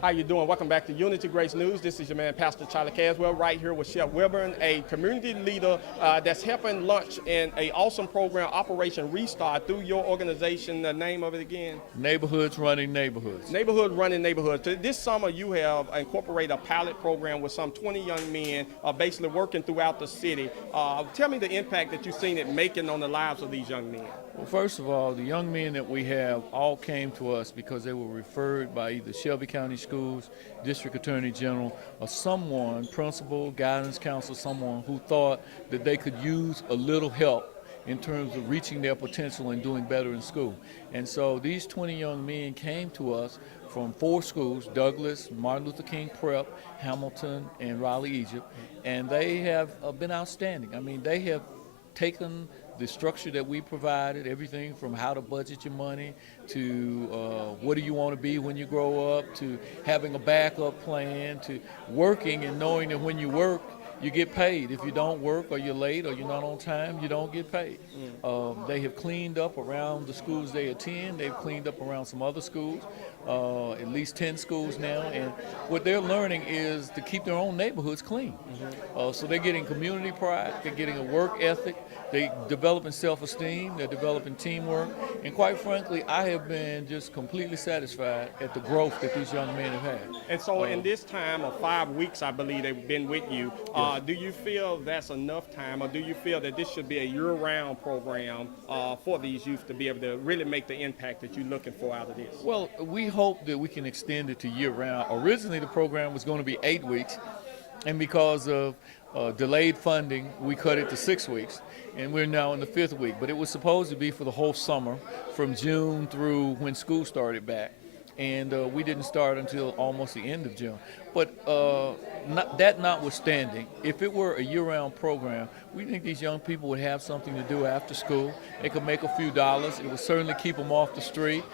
How you doing? Welcome back to Unity Grace News. This is your man, Pastor Charlie Caswell, right here with Shep Wilburn, a community leader that's helping launch in an awesome program, Operation Restart, through your organization. The name of it again? Neighborhoods Running Neighborhoods. Neighborhood Running Neighborhoods. This summer, you have incorporated a pilot program with some 20 young men basically working throughout the city. Tell me the impact that you've seen it making on the lives of these young men. Well, first of all, the young men that we have all came to us because they were referred by either Shelby County Schools, District Attorney General, or someone, principal, guidance counselor, someone who thought that they could use a little help in terms of reaching their potential and doing better in school. And so these 20 young men came to us from 4 schools, Douglas, Martin Luther King Prep, Hamilton, and Raleigh, Egypt, and they have been outstanding. I mean, they have taken the structure that we provided, everything from how to budget your money to what do you want to be when you grow up, to having a backup plan, to working and knowing that when you work, you get paid. If you don't work or you're late or you're not on time, you don't get paid. They have cleaned up around the schools they attend. They've cleaned up around some other schools, at least 10 schools now. And what they're learning is to keep their own neighborhoods clean. So they're getting community pride. They're getting a work ethic. They're developing self-esteem. They're developing teamwork. And quite frankly, I have been just completely satisfied at the growth that these young men have had. And so in this time of 5 weeks, I believe they've been with you, do you feel that's enough time, or do you feel that this should be a year-round program for these youth to be able to really make the impact that you're looking for out of this? Well, we hope that we can extend it to year-round. Originally, the program was going to be 8 weeks, and because of delayed funding, we cut it to 6 weeks, and we're now in the 5th week. But it was supposed to be for the whole summer, from June through when school started back. And we didn't start until almost the end of June. But that notwithstanding, if it were a year-round program, we think these young people would have something to do after school. They could make a few dollars. It would certainly keep them off the street.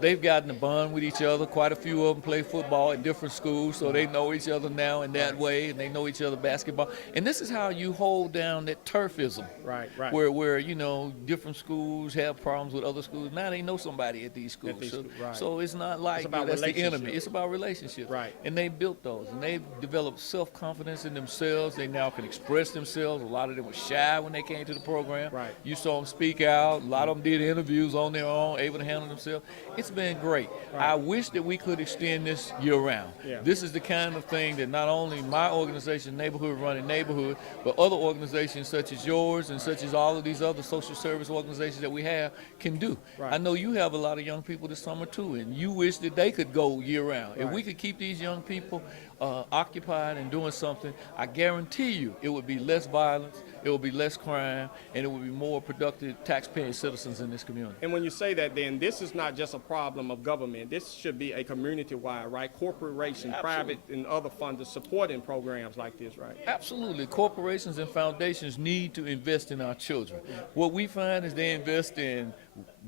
They've gotten a bond with each other. Quite a few of them play football at different schools, so they know each other now in that way, and they know each other basketball. And this is how you hold down that turfism, right. where you know, different schools have problems with other schools. Now they know somebody at these schools. So it's not like that's the enemy. It's about relationships. Right. And they built those, and they've developed self-confidence in themselves. They now can express themselves. A lot of them were shy when they came to the program. Right. You saw them speak out. A lot of them did interviews on their own, able to handle themselves. It's been great. Right. I wish that we could extend this year-round. Yeah. This is the kind of thing that not only my organization, Neighborhood Running Neighborhood, but other organizations such as yours and such as all of these other social service organizations that we have can do. Right. I know you have a lot of young people this summer too, and you wish that they could go year-round. Right. If we could keep these young people occupied and doing something, I guarantee you it would be less violence, it would be less crime, and it would be more productive taxpaying citizens in this community. And when you say that, then this is not just a problem of government. This should be a community-wide, right? Corporations, private, and other funders supporting programs like this, right? Absolutely. Corporations and foundations need to invest in our children. What we find is they invest in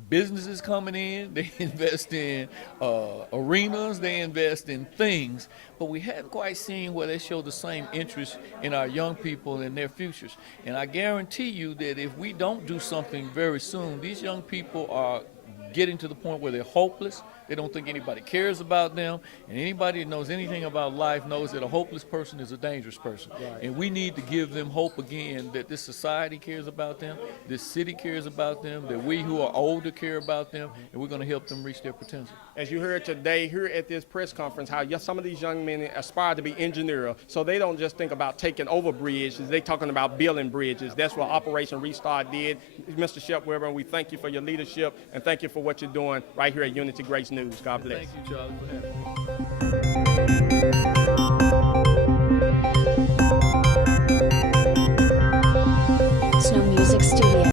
businesses coming in, they invest in arenas, they invest in things, but we haven't quite seen where they show the same interest in our young people and their futures. And I guarantee you that if we don't do something very soon, these young people are getting to the point where they're hopeless. They don't think anybody cares about them, and anybody that knows anything about life knows that a hopeless person is a dangerous person. Right. And we need to give them hope again, that this society cares about them, this city cares about them, that we who are older care about them, and we're going to help them reach their potential. As you heard today here at this press conference, how some of these young men aspire to be engineers, so they don't just think about taking over bridges, they're talking about building bridges. That's what Operation Restart did. Mr. Shep Wilburn, we thank you for your leadership, and thank you for what you're doing right here at Unity Grace News. God bless. Thank you, Charlie, for having me.